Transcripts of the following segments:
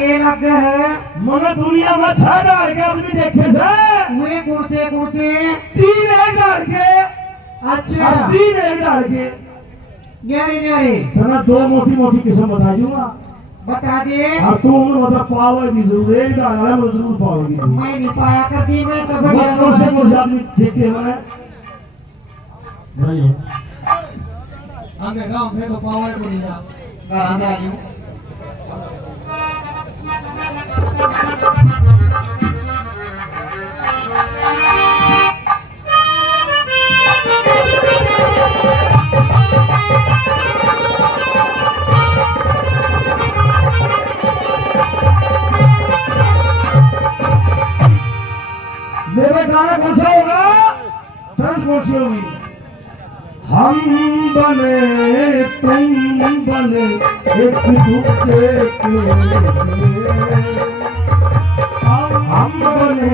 ये लगे है मगर दुनिया में 6 डाल के आदमी देखे से वे कौन से 3 एक डाल के अच्छा 3 एक डाल के न्यारी तना 2 मोटी किस्म बता दूंगा बता दे। अब तुम मतलब पाओगी जरूर एक डाल है जरूर पाओगी मैं नहीं पाया करती मैं तो कौन से आदमी देखते मैंने नहीं हमें गांव में तो पावर को लिया घर आ जाऊं मेरा गाना कौन सा होगा तर्ज कौन सी होगी हम बने तुम बने एक दूसरे के हम बने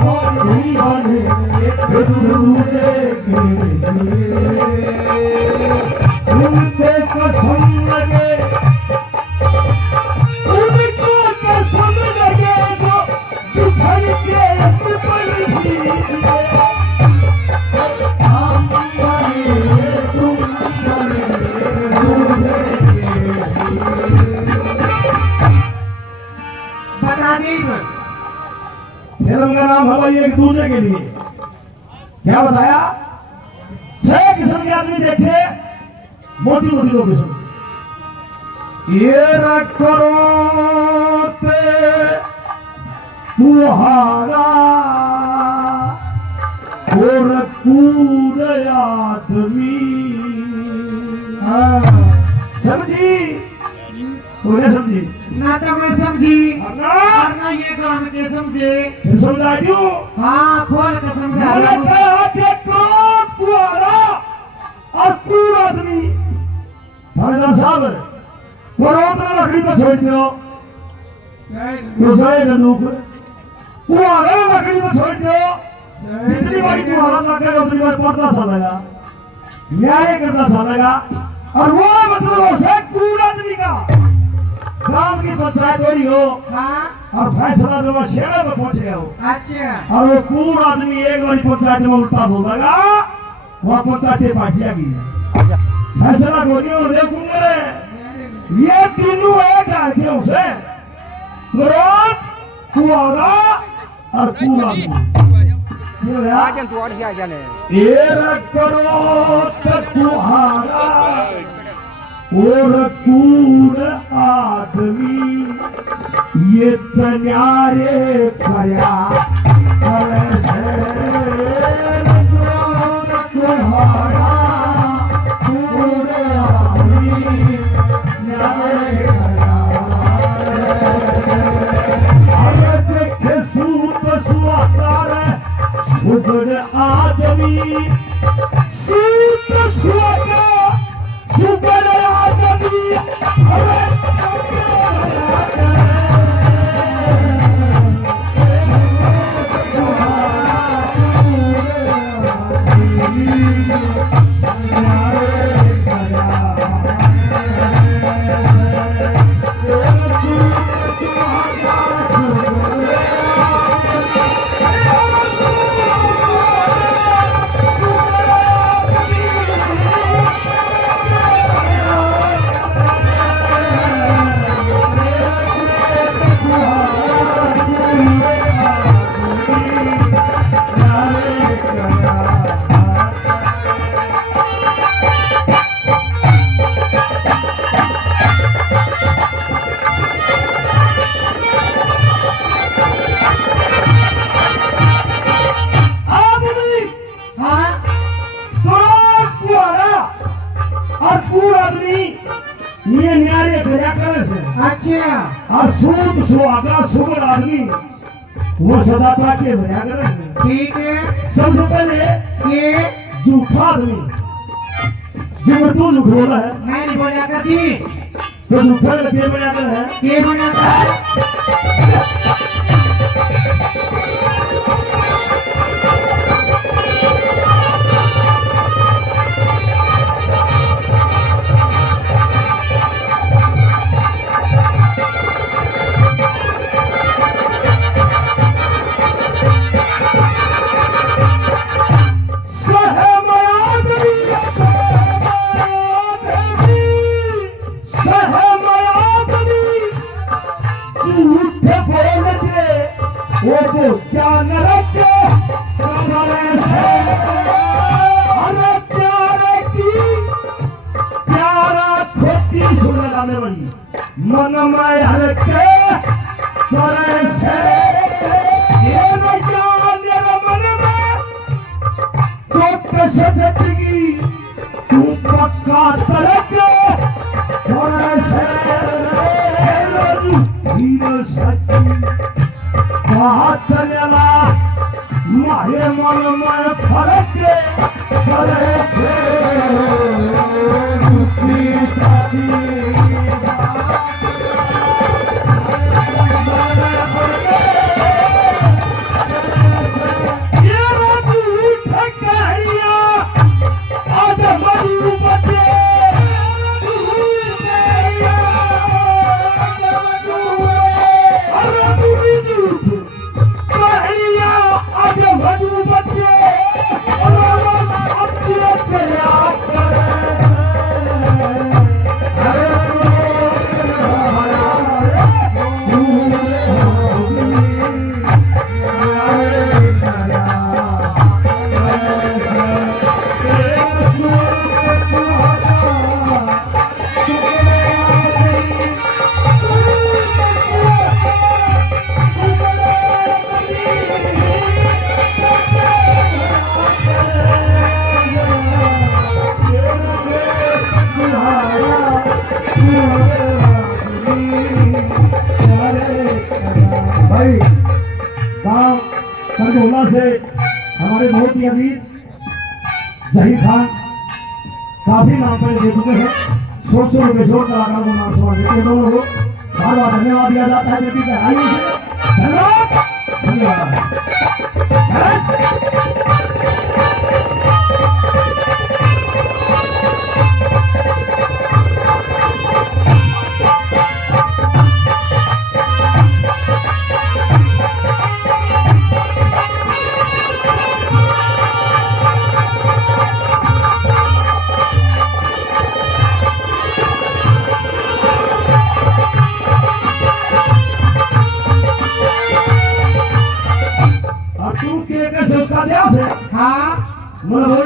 तुम बने एक दूसरे के उनके कसम लगे उनको कसम लगे जो बिछड़ के फिल्म का नाम है भाई एक दूसरे के लिए क्या बताया 6 किस्म के आदमी देखे मोटी किस्म ये करो कुहारा और कूड़ आदमी समझी तूने समझी ना तो मैं समझी ना ना ये काम के समझे फिर समझा दूं हाँ खोल के समझा मैंने कहा कि कुहारा और कूड़ आदमी थानेदार साहब करोड़ में लकड़ी पर छोड़ दो तो सही बंदूक कुहारा लकड़ी पर छोड़ दो जितनी बारी कुहारा लगेगा उतनी बार पड़ना सा लगा न्याय करना सा लगा और वो मतलब उसे कूड़ आदमी का गांव की पंचायत हो रही हो हाँ और फैसला जब शहर में पहुंच गया हो अच्छा और वो कूड़ आदमी एक बारी पंचायत में उल्टा बोल लगा वह पंचायत पार्टियां की फैसला गोलियों और देखूं मेरे ये तीनों एक डाल के उसे क्रोध कुआरा और कूड़ आदमी आजन तू और क्या जाने ये क्रोध कुहारा और कूड़ आदमी ये तन्यारे करया ऐसे कुहारा कूड़ आदमी न्यारे करया देखे सूत सुआकार सुगड़ आदमी सूत सुआकार सुगड़ आदमी ये न्यारे भरा करे से अच्छा और सूद सुहागा सुगर आदमी वो सदाता के भरा करे से ठीक है सबसे पहले ये झूठा आदमी जो तू झूठ बोला है मैं नहीं बोला करती तो झूठा लगे बना कर है ये होना कर जान रखे कमरे से अरे प्यारे की प्यारा खेती सुनने गाने बड़ी मन में हल्के करे से ये न जान मन में चोट से जचगी तू पक्का तरके करे से धीर सच्ची बात नेला मारे मन में फरक करे से दुखी सच्ची भाई गांव करजोला से हमारे बहुत ही अजीज जहीर खान काफी नाम पहले दे चुके हैं 100 रुपए जोड़ कलाकार को नाम समा देते हैं दोनों को बार बार धन्यवाद दिया जाता है बेटी का आइए धन्यवाद धन्यवाद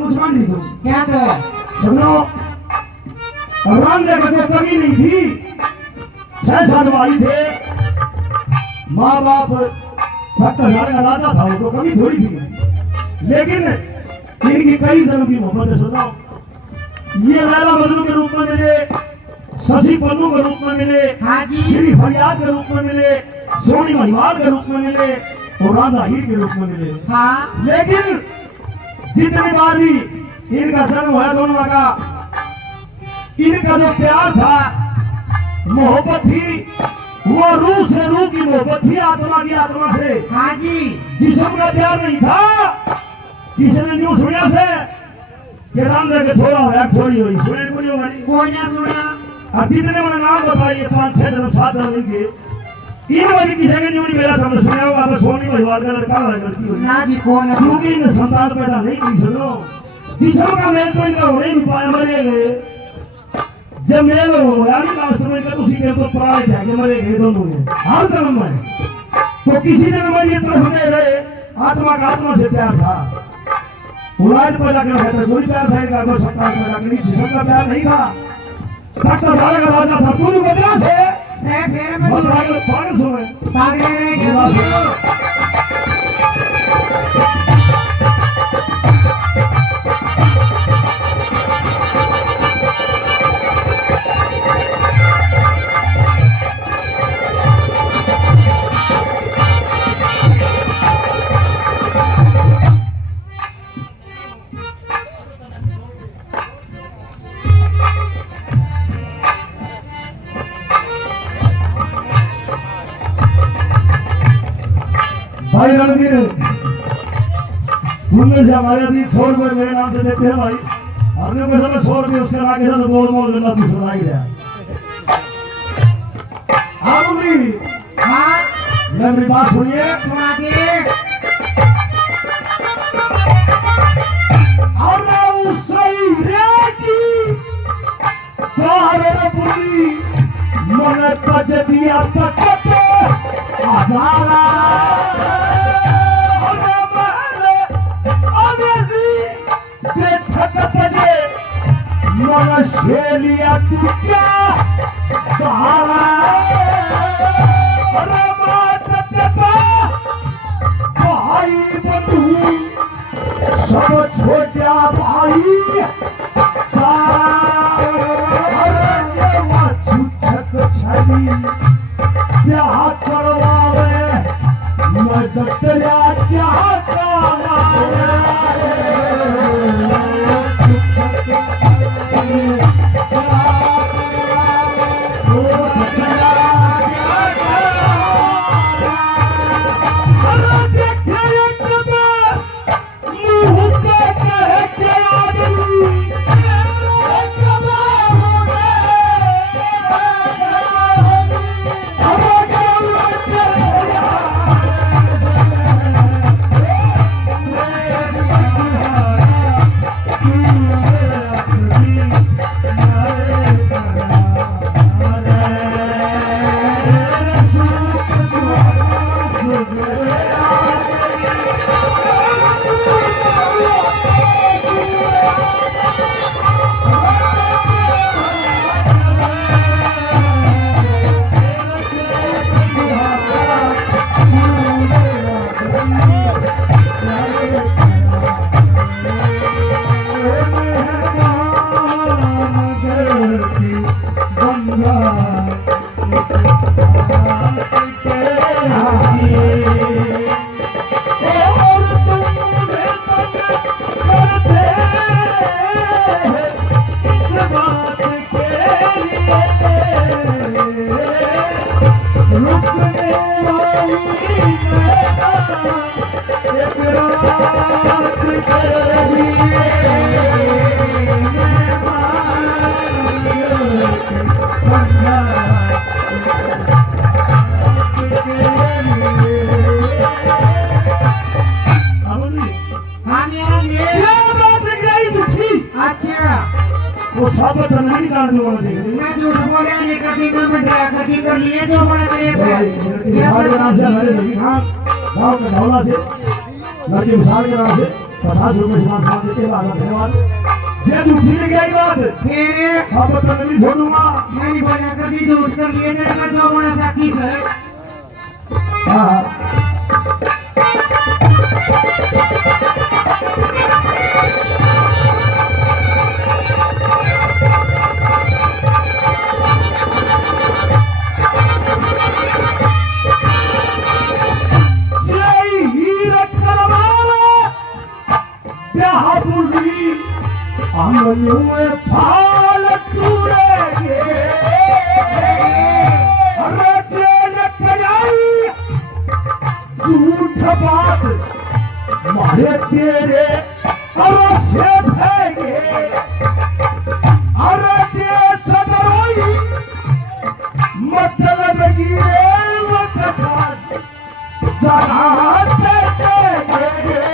मुसलमान नहीं तुम क्या कर समझो रंग देखो तो कमी नहीं थी 6 भाई थे माँ बाप 70,000 का राजा था वो तो कमी थोड़ी थी लेकिन इनकी कई जन्म की मोहब्बत सुनाओ ये लैला मजनू के रूप में मिले शशि पन्नू के रूप में मिले श्री फरियाद के रूप में मिले सोनी महिवाल के रूप में मिले और राजा हीर के रूप में मिले लेकिन जितनी बार भी इनका जन्म हुआ दोनों का इनका जो प्यार था मोहब्बत थी वो रूह से रूह की मोहब्बत थी आत्मा की आत्मा से जिस्म का प्यार नहीं था किसी ने न्यूज सुनिया से कि रामदेव के छोड़ा हुआ छोड़ी हुई सुने कोई ना सुना और जितने मैंने नाम बताइए 5-6 जन्म 7 जन्म के इन वाली किसी के न्यूज मेरा समझ सुना होगा अब सोनी महिवाल का लड़का है लड़की हुई ना जी कौन क्योंकि इन संतान पैदा नहीं की सुनो जिसम का मेल तो इनका होने नहीं पाया मरे गए जब मेल हो यार लास्ट में का उसी के तो प्राण जाके मरे गए दोनों ने हर जन्म में तो किसी जन्म में ये तरफ में रहे आत्मा का आत्मा से प्यार था उलाज पैदा कर रहा था कोई प्यार था इनका कोई संतान पैदा करी जिसम का प्यार नहीं था डॉक्टर सारे का राजा था दोनों को प्यार से फेरे में बस आगे पागल सुने पागल रह गए भाई रणवीर उनमें से हमारे अजीत 100 रुपए मेरे नाम से देते हैं भाई हमने को सब 100 रुपए उसके आगे से बोल बोल करना तू सुना ही रहा हाँ बोली हाँ मेरी बात सुनिए सुना के और उसई रेकी कार पुरी मन तज दिया तकते आजारा दत्तया क्या कामारा हाँ मेरा ये अच्छा वो साबित नहीं जान दूंगा मैं देख मैं झूठ बोल रहा नहीं करती मैं ड्राइव करती कर लिए जो बड़ा तेरे पे मिसाल के नाम से हमारे लगी हाँ गाँव का ढौला से लड़की मिसाल के नाम से 50 रुपए सामान देते हैं बाबा धन्यवाद ये झूठी नहीं गई बात फिर साबित नहीं छोड़ूंगा मैंने बजा कर दी झूठ कर लिए तेरे पे जो बड़ा साथी सर हाँ फाल तुरेगे झूठ बात मारे तेरे अवश्य थेगे अरे देश बरोई मतलब गिरे वकठास जगाते तेगे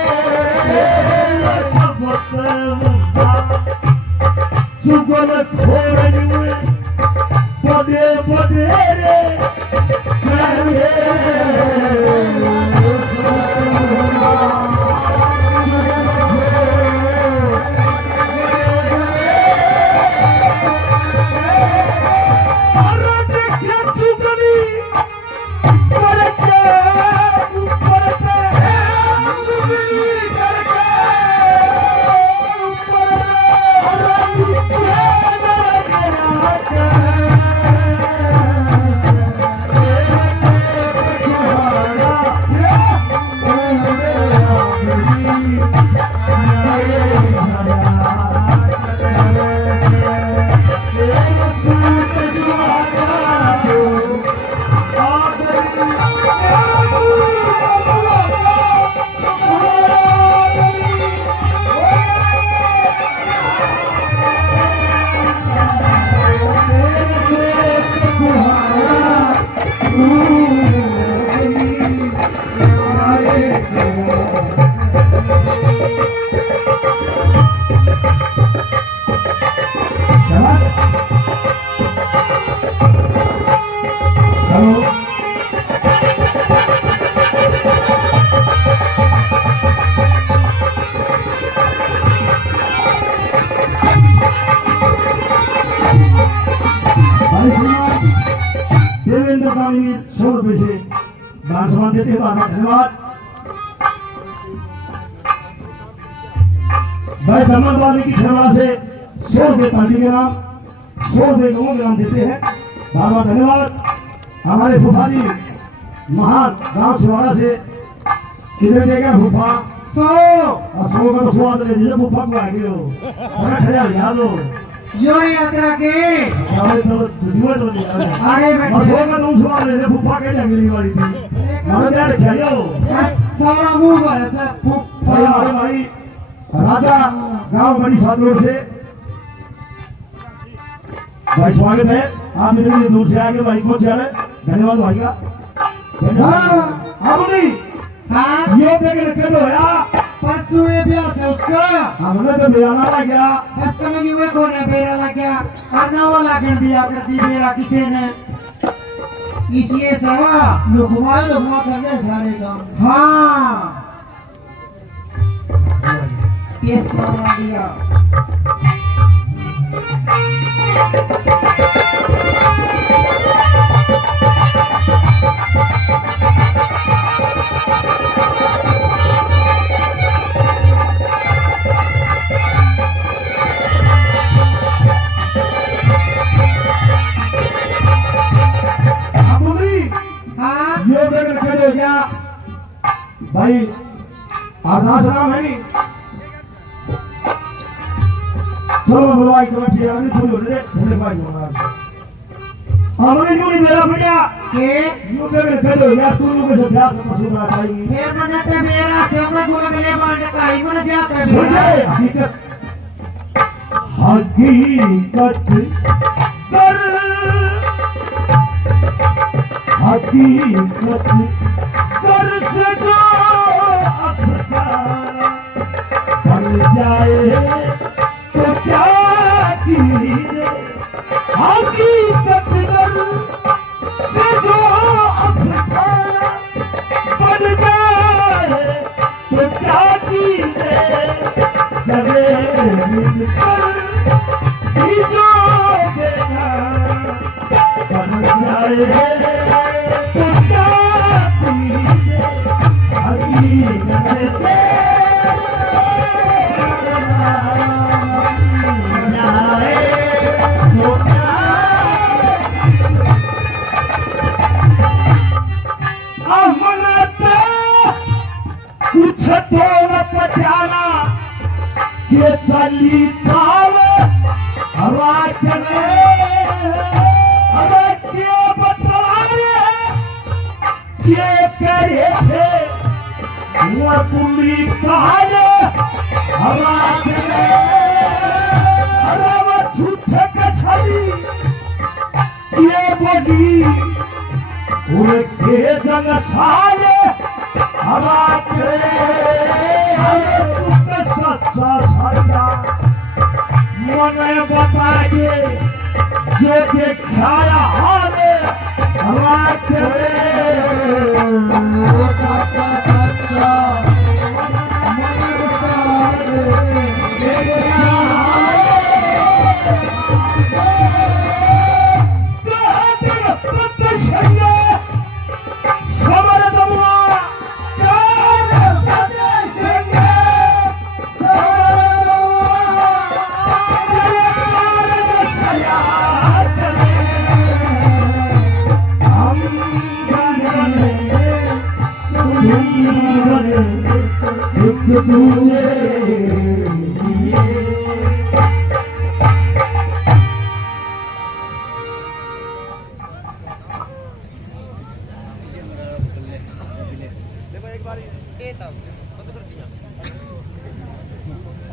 चुगल खोर जुए बड़े बड़े रे देवेंद्र कामिनी 100 रुपए से मान सम्मान देते हैं बहुत धन्यवाद। भाई जमन वाल्मीकि खेरवाड़ा से 100 रुपए पार्टी के नाम 100 रुपए लोगों के नाम देते हैं बहुत धन्यवाद। हमारे फूफा जी महान गांव छिवाड़ा से कितने देगा फूफा 100 असो का तो स्वाद ले जे फूफा को आ गयो बड़ा खड़े आ लो यो यात्रा के सारे तो दुआ तो नहीं आड़े असो बैठे का तो स्वाद ले फूफा के जंगली वाली थी मैंने क्या रखा यो सारा मुंह भरा सा भाई भाई भाई राजा गांव बड़ी सादरों से भाई स्वागत है आप मेरे लिए दूर से आके भाई को चले धन्यवाद भाई का हाँ नहीं हाँ ये देख रखे तो या परसों ये ब्याह से उसका हमने तो बयाना लग गया बस कने नहीं हुए कोने बेरा लग गया और ना वाला कर दिया करती बेरा किसी ने इसलिए सवा लुकमा करने सारे काम हाँ पैसा दिया हाँ ये देख रखे तो क्या भाई आधार नाम है नहीं चलो मैं बुलवाई तो अच्छी आदमी थोड़ी हो रही है भाई होगा हमने क्यों नहीं मेरा बेटा के यू पे कर या तू लोगों से प्यार से पशु ना चाहिए फिर मैंने तो मेरा समय को लगले बांट का ही मन जाता है सुन ले हकीकत कर हकीकत कर से जो अफसाना बन जाए तो क्या कीजिए हकीकत कर से जो अफसाना बन जाए तो क्या कीजिए लगे मिलकर ही जो देना बन जाए तो क्या कीजिए हकीकत से कुछ तो न पटाना ये चली चाल राखने अरे के बतलाए ये करे थे वो कुली काले राखने अरे वो झूठे के छवि ये बोली उनके जंग साले सच्चा सच्चा मने बताइए जो दिखाया हमें सच्चा सच्चा दूजे